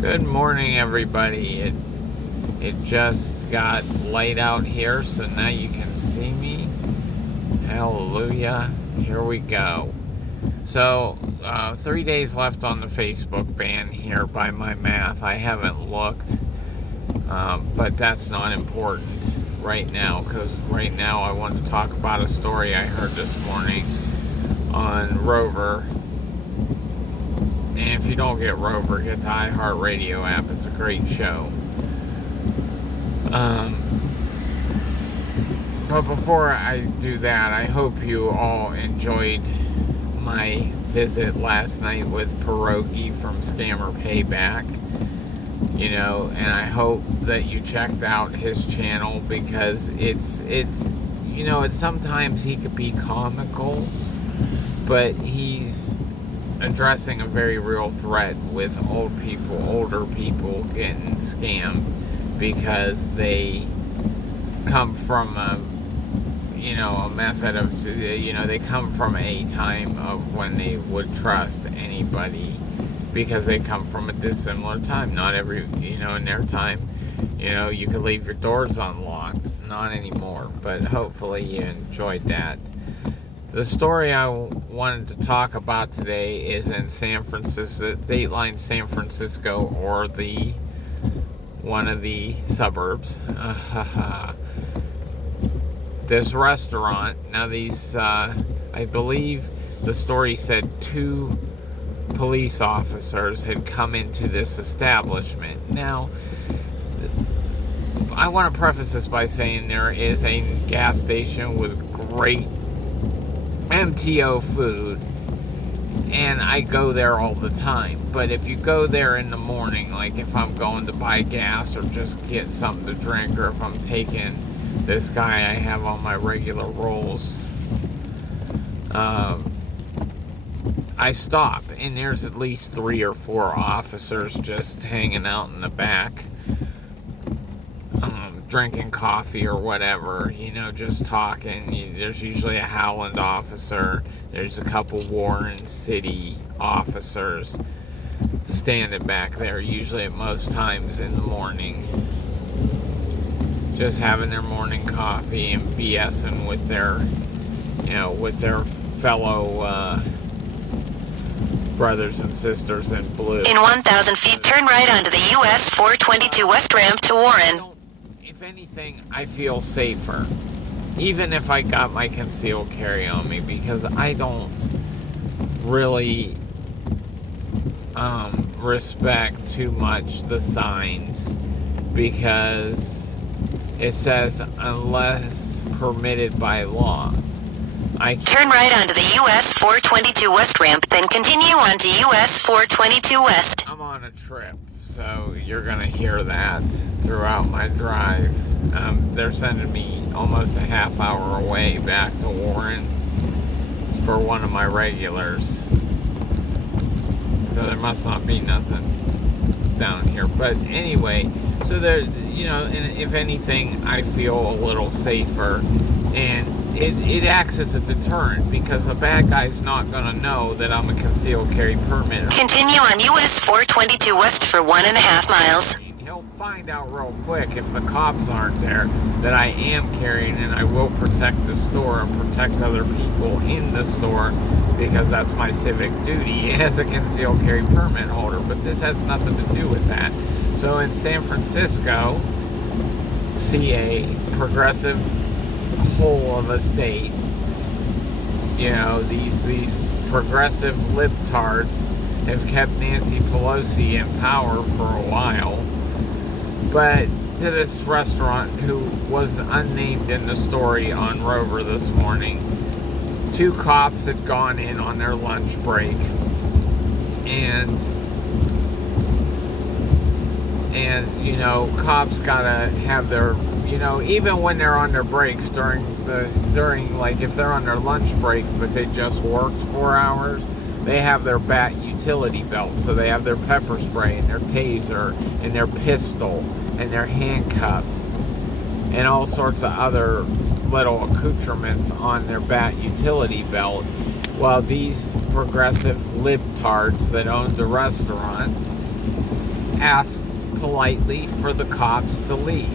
Good morning, everybody. It just got light out here, so now you can see me. Hallelujah. Here we go. So, 3 days left on the Facebook ban here by my math. I haven't looked, but that's not important right now, because right now I want to talk about a story I heard this morning on Rover. And if you don't get Rover, get the iHeartRadio app. It's a great show. But before I do that, I hope you all enjoyed my visit last night with Pierogi from Scammer Payback. And I hope that you checked out his channel, because it's sometimes he could be comical, but he's addressing a very real threat with older people getting scammed because they come from a method of, they come from a time of when they would trust anybody because they come from a dissimilar time. Not every, in their time, you could leave your doors unlocked. Not anymore, but hopefully you enjoyed that. The story I wanted to talk about today is in San Francisco, Dateline San Francisco, or one of the suburbs. This restaurant, now these, I believe the story said 2 police officers had come into this establishment. Now, I want to preface this by saying there is a gas station with great MTO food, and I go there all the time. But if you go there in the morning, like if I'm going to buy gas or just get something to drink, or if I'm taking this guy I have on my regular rolls, I stop, and there's at least 3 or 4 officers just hanging out in the back, drinking coffee or whatever, just talking. There's usually a Howland officer. There's a couple Warren City officers standing back there, usually at most times in the morning, just having their morning coffee and BSing with their fellow brothers and sisters in blue. In 1,000 feet, turn right onto the US 422 West Ramp to Warren. If anything, I feel safer, even if I got my concealed carry on me, because I don't really respect too much the signs, because it says unless permitted by law. Turn right onto the US 422 West Ramp, then continue on to US 422 West. I'm on a trip, so you're going to hear that throughout my drive. They're sending me almost a half hour away back to Warren for one of my regulars. So there must not be nothing down here. But anyway, so there's, and if anything, I feel a little safer. And it acts as a deterrent, because a bad guy's not going to know that I'm a concealed carry permit. Continue on US 422 West for 1.5 miles. He'll find out real quick, if the cops aren't there, that I am carrying, and I will protect the store and protect other people in the store, because that's my civic duty as a concealed carry permit holder. But this has nothing to do with that. So in San Francisco, CA, progressive whole of a state, these progressive libtards have kept Nancy Pelosi in power for a while. But to this restaurant, who was unnamed in the story on Rover this morning, 2 cops had gone in on their lunch break, and cops gotta have their, even when they're on their breaks during like if they're on their lunch break but they just worked 4 hours, they have their bat utility belt. So they have their pepper spray and their taser and their pistol and their handcuffs and all sorts of other little accoutrements on their bat utility belt, while these progressive libtards that owned the restaurant asked politely for the cops to leave.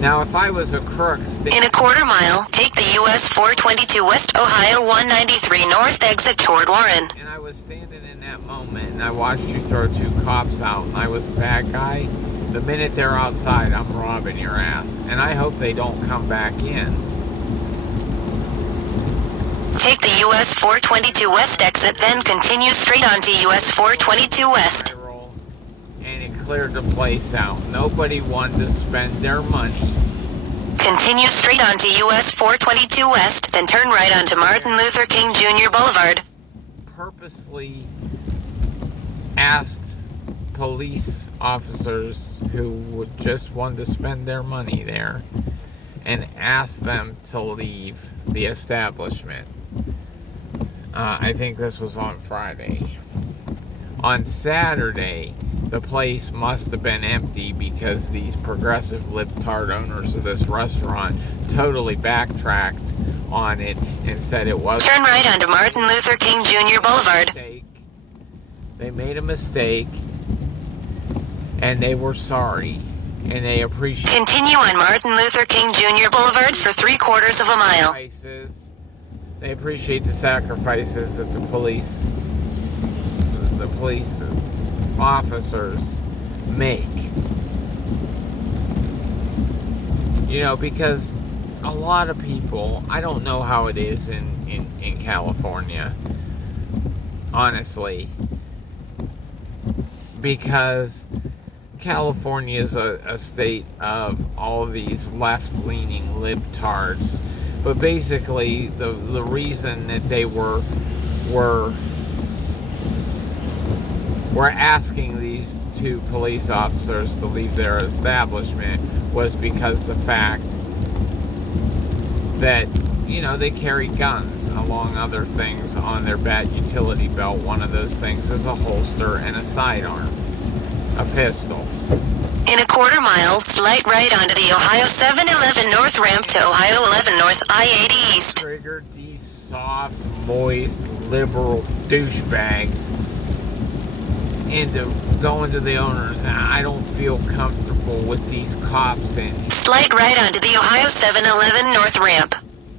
Now, if I was a crook In a quarter mile, take the US 422 West Ohio 193 North exit toward Warren. and I was standing in that moment and I watched you throw 2 cops out and I was a bad guy, the minute they're outside, I'm robbing your ass. And I hope they don't come back in. Take the US 422 West exit, then continue straight on to US 422 West. And it cleared the place out. Nobody wanted to spend their money. Continue straight on to US 422 West, then turn right onto Martin Luther King Jr. Boulevard. Purposely asked police officers who would just want to spend their money there and asked them to leave the establishment. I think this was on Friday. On Saturday, the place must have been empty because these progressive libtard owners of this restaurant totally backtracked on it and said it wasn't. Turn right onto Martin Luther King Jr. Boulevard. They made a mistake and they were sorry and they appreciate. Continue on Martin Luther King Jr. Boulevard for 3/4 of a mile. They appreciate the sacrifices that the police officers make. You know, because a lot of people, I don't know how it is in California, honestly, because California is a state of all these left-leaning libtards. But basically, the reason that they were asking these 2 police officers to leave their establishment was because the fact that, you know, they carry guns, among other things, on their bat utility belt. One of those things is a holster and a sidearm, a pistol. In a quarter mile, slight right onto the Ohio 711 North ramp to Ohio 11 North I-80 East. Triggered these soft, moist, liberal douchebags into going to the owners. I don't feel comfortable with these cops and Slight right onto the Ohio 711 North ramp.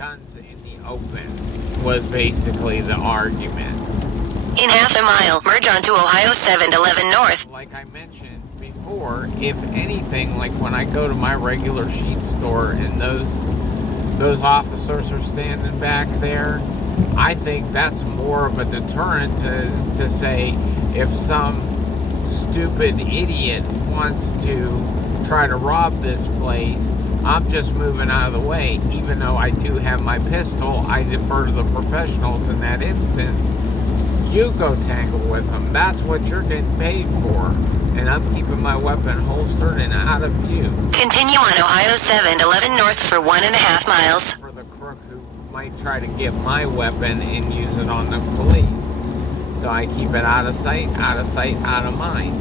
guns in the open was basically the argument. In half a mile, merge onto Ohio 711 North. Like I mentioned before, if anything, like when I go to my regular sheet store and those officers are standing back there, I think that's more of a deterrent to say, if some stupid idiot wants to try to rob this place, I'm just moving out of the way. Even though I do have my pistol, I defer to the professionals in that instance. You go tangle with them. That's what you're getting paid for. And I'm keeping my weapon holstered and out of view. Continue on Ohio 711 North for 1.5 miles. For the crook who might try to get my weapon and use it on the police. So I keep it out of sight, out of mind.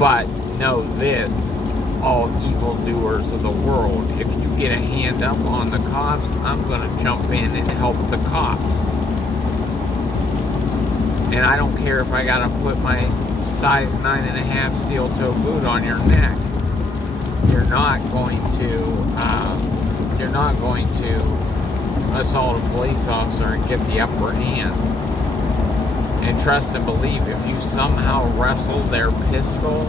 But know this, all evildoers of the world, if you get a hand up on the cops, I'm going to jump in and help the cops. And I don't care if I got to put my size 9.5 steel toe boot on your neck. You're not going to assault a police officer and get the upper hand. And trust and believe, if you somehow wrestle their pistol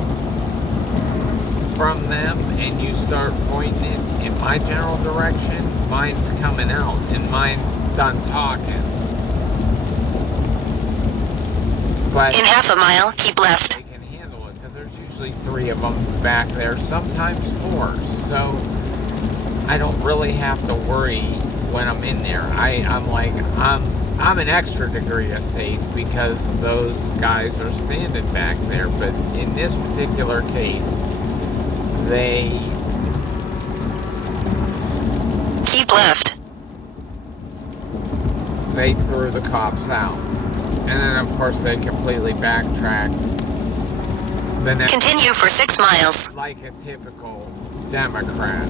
from them and you start pointing it in my general direction, mine's coming out and mine's done talking. But in half a mile, keep left. They can handle it because there's usually 3 of them back there, sometimes 4. So I don't really have to worry when I'm in there. I'm an extra degree of safe because those guys are standing back there. But in this particular case, they keep left. They threw the cops out. And then, of course, they completely backtracked. Continue for 6 miles. Like a typical Democrat.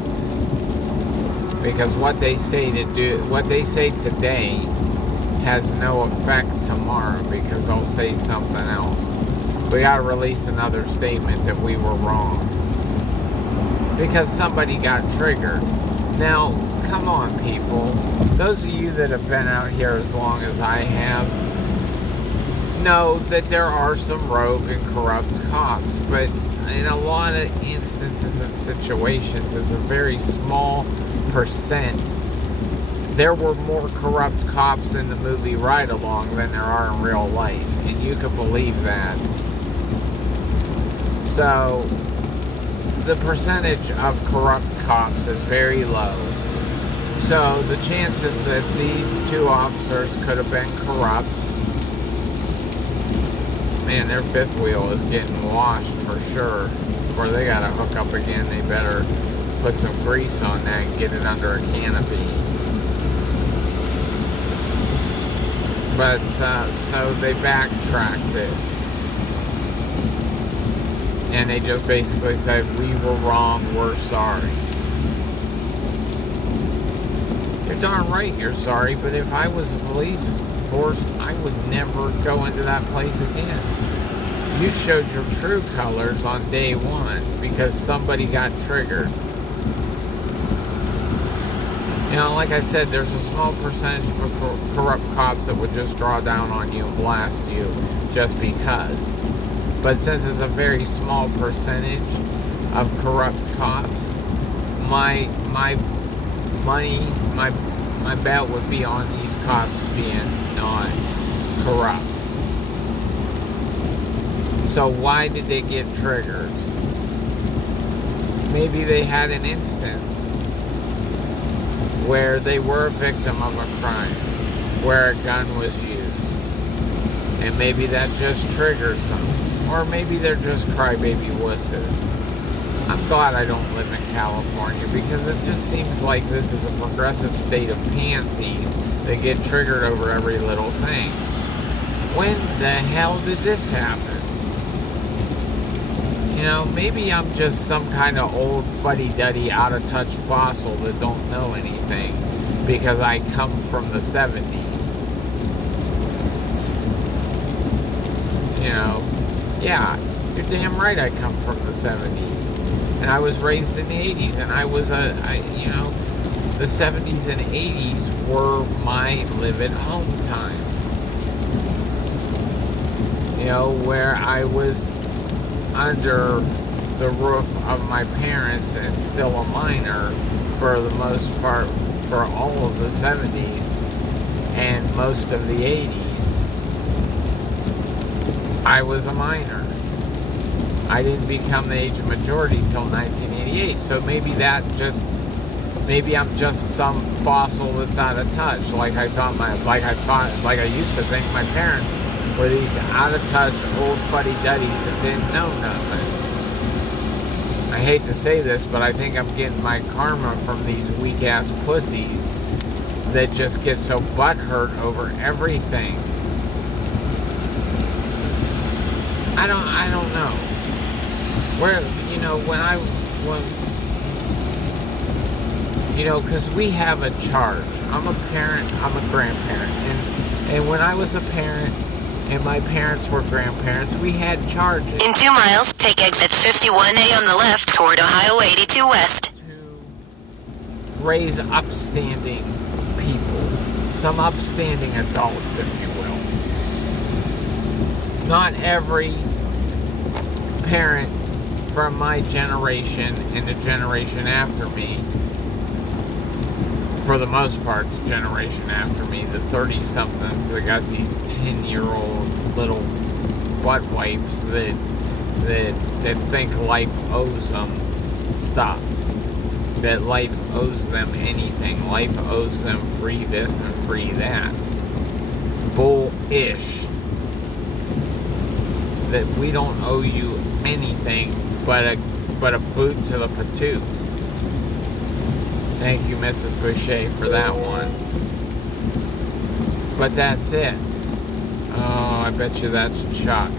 Because what they say today has no effect tomorrow because they'll say something else. we gotta release another statement that we were wrong. Because somebody got triggered. Now, come on, people. Those of you that have been out here as long as I have know that there are some rogue and corrupt cops, but in a lot of instances and situations, it's a very small percent. There were more corrupt cops in the movie Ride Along than there are in real life, and you can believe that. So, the percentage of corrupt cops is very low. So, the chances that these two officers could have been corrupt, man, their fifth wheel is getting washed for sure. Before they gotta hook up again, they better put some grease on that and get it under a canopy. But, so they backtracked it. And they just basically said, we were wrong, we're sorry. You're darn right you're sorry, but if I was a police force, I would never go into that place again. You showed your true colors on day one because somebody got triggered. You know, like I said, there's a small percentage of corrupt cops that would just draw down on you and blast you just because. But since it's a very small percentage of corrupt cops, my bet would be on these cops being not corrupt. So why did they get triggered? Maybe they had an instance where they were a victim of a crime, where a gun was used, and maybe that just triggers them. Or maybe they're just crybaby wusses. I'm glad I don't live in California because it just seems like this is a progressive state of pansies that get triggered over every little thing. When the hell did this happen? You know, maybe I'm just some kind of old fuddy-duddy, out-of-touch fossil that don't know anything because I come from the 70s. You know, yeah, you're damn right I come from the 70s. And I was raised in the 80s, and the 70s and 80s were my live-at-home time. You know, where I was under the roof of my parents and still a minor for the most part for all of the 70s and most of the 80s. I was a minor. I didn't become the age of majority till 1988, so maybe I'm just some fossil that's out of touch, like I used to think my parents were these out-of-touch old fuddy-duddies that didn't know nothing. I hate to say this, but I think I'm getting my karma from these weak-ass pussies that just get so butthurt over everything. I don't know. Where, because we have a charge. I'm a parent, I'm a grandparent. And when I was a parent, and my parents were grandparents, we had charges. In 2 miles, take exit 51A on the left toward Ohio 82 West. To raise upstanding people. Some upstanding adults, if you will. Not every parent from my generation and the generation after me, for the most part, the generation after me, the 30-somethings that got these 10-year-old little butt wipes that think life owes them stuff. That life owes them anything. Life owes them free this and free that. Bull-ish. That we don't owe you anything but a boot to the patoot. Thank you, Mrs. Boucher, for that one. But that's it. Oh, I bet you that's Chuck.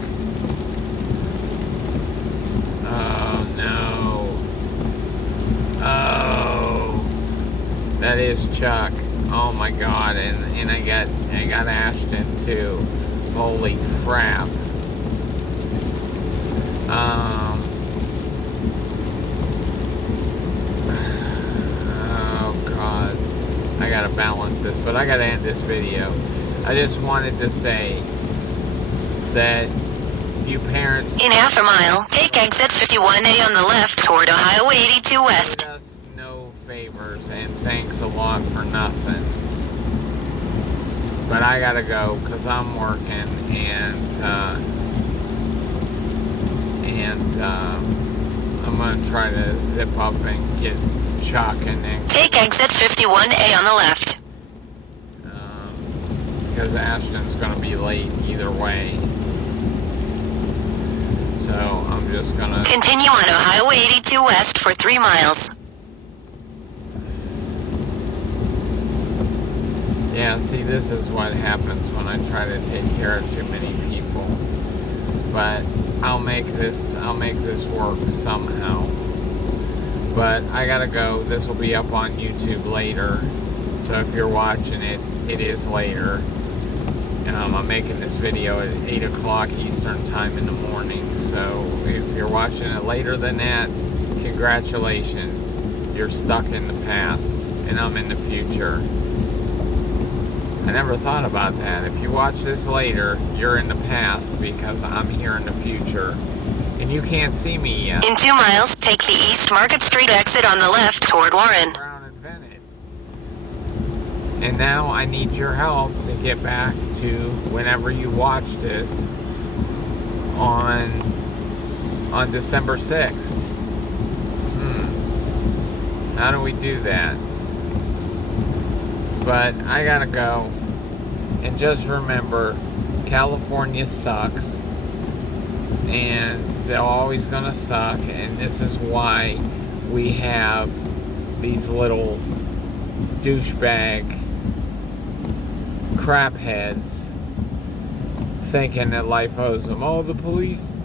Oh, no. Oh, that is Chuck. Oh my God, and I got Ashton too. Holy crap. Oh God, I gotta balance this, but I gotta end this video. I just wanted to say that you parents, In half a mile, take exit 51A on the left toward Highway 82 West. did us no favors, and thanks a lot for nothing. But I gotta go because I'm working, and I'm gonna try to zip up and get Chuck and then Take exit 51A on the left. because Ashton's gonna be late either way. So I'm just gonna Continue on Highway 82 West for 3 miles. Yeah, see, this is what happens when I try to take care of too many people. But I'll make this work somehow. But I gotta go. This will be up on YouTube later. So if you're watching it, it is later. I'm making this video at 8 o'clock Eastern time in the morning. So if you're watching it later than that, congratulations. You're stuck in the past, and I'm in the future. I never thought about that. If you watch this later, you're in the past because I'm here in the future. And you can't see me yet. In 2 miles, take the East Market Street exit on the left toward Warren. Brown invented. And now I need your help to get back to whenever you watch this on December 6th. How do we do that? But I gotta go. And just remember, California sucks. And they're always gonna suck. And this is why we have these little douchebag crap heads thinking that life owes them. Oh, the police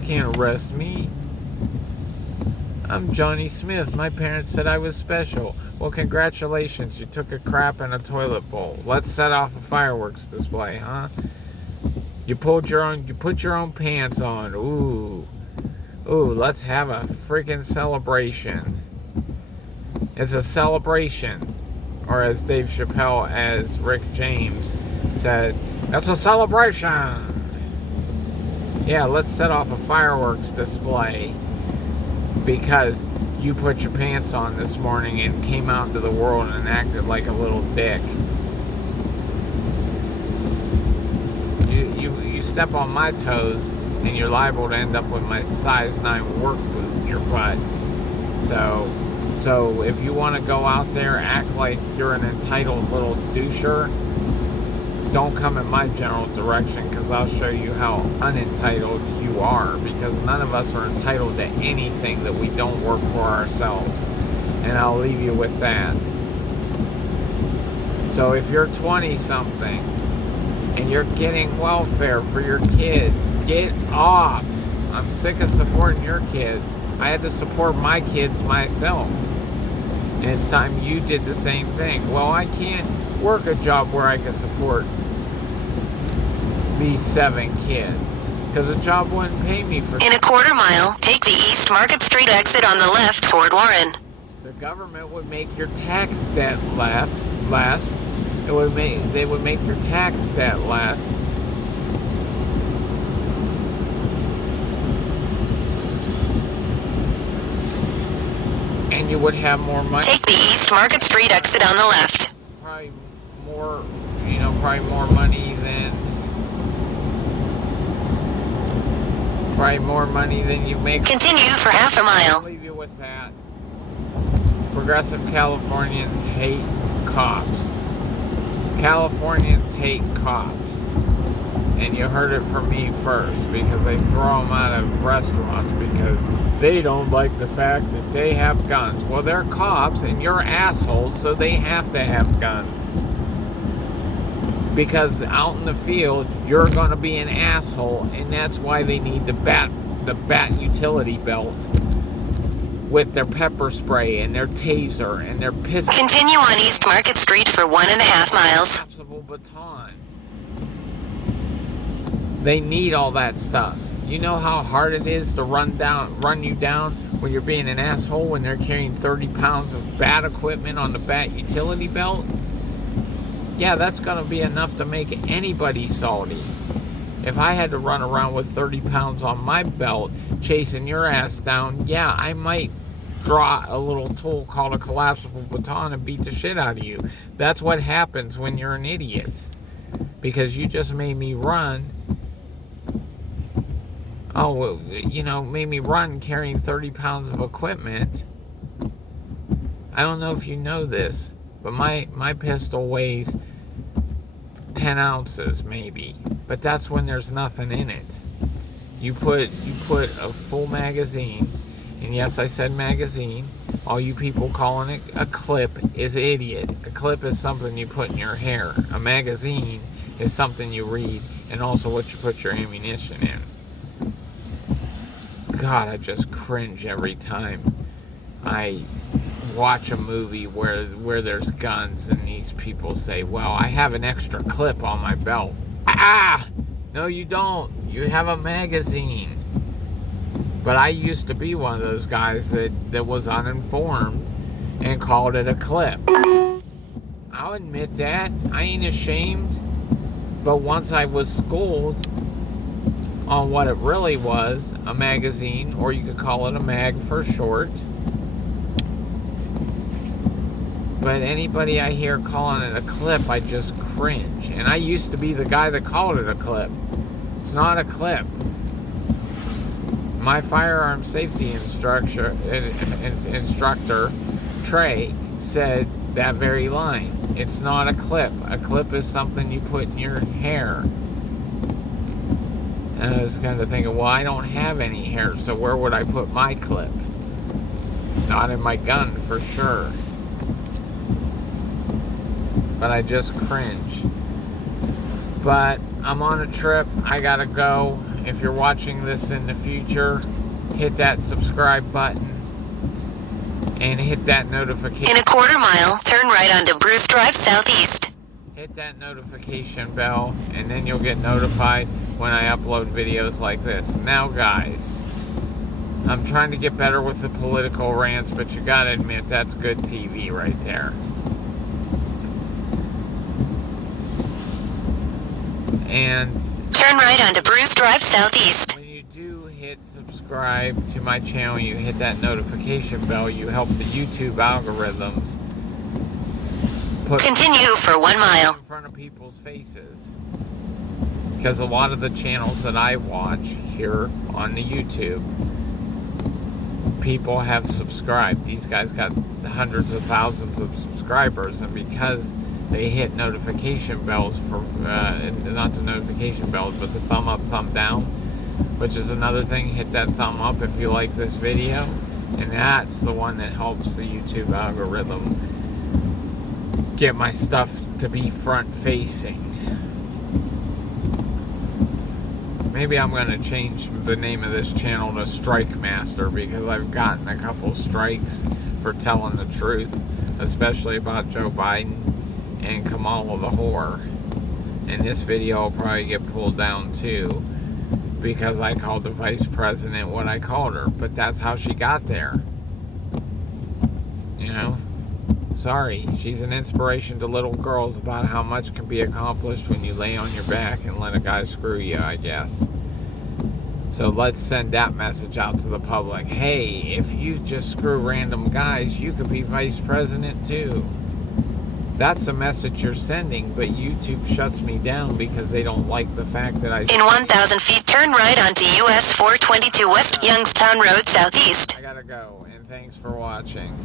can't arrest me. I'm Johnny Smith. My parents said I was special. Well, congratulations. You took a crap in a toilet bowl. Let's set off a fireworks display, huh? You put your own pants on. Ooh, let's have a freaking celebration. It's a celebration. Or as Dave Chappelle, as Rick James said, that's a celebration. Yeah, let's set off a fireworks display because you put your pants on this morning and came out into the world and acted like a little dick. You step on my toes and you're liable to end up with my size 9 work boot in your butt. So if you want to go out there, act like you're an entitled little doucher, don't come in my general direction because I'll show you how unentitled you are, because none of us are entitled to anything that we don't work for ourselves. And I'll leave you with that. So if you're 20-something and you're getting welfare for your kids, get off. I'm sick of supporting your kids. I had to support my kids myself. And it's time you did the same thing. Well, I can't work a job where I can support these 7 kids because a job wouldn't pay me for. In a quarter mile, take the East Market Street exit on the left toward Warren. The government would make your tax debt less. They would make your tax debt less. And you would have more money. Take the East Market Street exit on the left. Probably more money than you make. Continue for half a I'll mile. leave you with that. Progressive Californians hate cops. Californians hate cops. And you heard it from me first, because they throw them out of restaurants because they don't like the fact that they have guns. Well, they're cops and you're assholes, so they have to have guns. Because out in the field, you're going to be an asshole, and that's why they need the bat utility belt with their pepper spray and their taser and their pistol. Continue on East Market Street for 1.5 miles. Collapsible baton. They need all that stuff. You know how hard it is to run you down when you're being an asshole when they're carrying 30 pounds of bat equipment on the bat utility belt? Yeah, that's going to be enough to make anybody salty. If I had to run around with 30 pounds on my belt chasing your ass down, yeah, I might draw a little tool called a collapsible baton and beat the shit out of you. That's what happens when you're an idiot. Because you just made me run. Oh, you know, made me run carrying 30 pounds of equipment. I don't know if you know this, but my pistol weighs 10 ounces maybe. But that's when there's nothing in it. You put a full magazine, and yes, I said magazine. All you people calling it a clip is idiot. A clip is something you put in your hair. A magazine is something you read, and also what you put your ammunition in. God, I just cringe every time I watch a movie where there's guns and these people say, well, I have an extra clip on my belt. Ah! No, you don't. You have a magazine. But I used to be one of those guys that was uninformed and called it a clip. I'll admit that. I ain't ashamed. But once I was schooled on what it really was, a magazine, or you could call it a mag for short. But anybody I hear calling it a clip, I just cringe. And I used to be the guy that called it a clip. It's not a clip. My firearm safety instructor, Trey, said that very line. It's not a clip. A clip is something you put in your hair. And I was kind of thinking, well, I don't have any hair, so where would I put my clip? Not in my gun, for sure. But I just cringe. But I'm on a trip. I gotta go. If you're watching this in the future, hit that subscribe button and hit that notification. In a quarter mile, turn right onto Bruce Drive Southeast. Hit that notification bell, and then you'll get notified when I upload videos like this. Now, guys, I'm trying to get better with the political rants, but you gotta admit, that's good TV right there. And turn right onto Bruce Drive Southeast. When you do hit subscribe to my channel, you hit that notification bell, you help the YouTube algorithms continue for 1 mile in front of people's faces. Because a lot of the channels that I watch here on the YouTube, people have subscribed. These guys got hundreds of thousands of subscribers, and because they hit notification bells for, not the notification bells, but the thumb up, thumb down, which is another thing. Hit that thumb up if you like this video, and that's the one that helps the YouTube algorithm get my stuff to be front facing. Maybe I'm going to change the name of this channel to Strike Master, because I've gotten a couple strikes for telling the truth, especially about Joe Biden and Kamala the whore. And this video will probably get pulled down too, because I called the vice president what I called her. But that's how she got there. You know? Sorry, she's an inspiration to little girls about how much can be accomplished when you lay on your back and let a guy screw you, I guess. So let's send that message out to the public. Hey, if you just screw random guys, you could be vice president too. That's the message you're sending, but YouTube shuts me down because they don't like the fact that I... In 1,000 feet, turn right onto US 422 West Youngstown Road Southeast. I gotta go, and thanks for watching.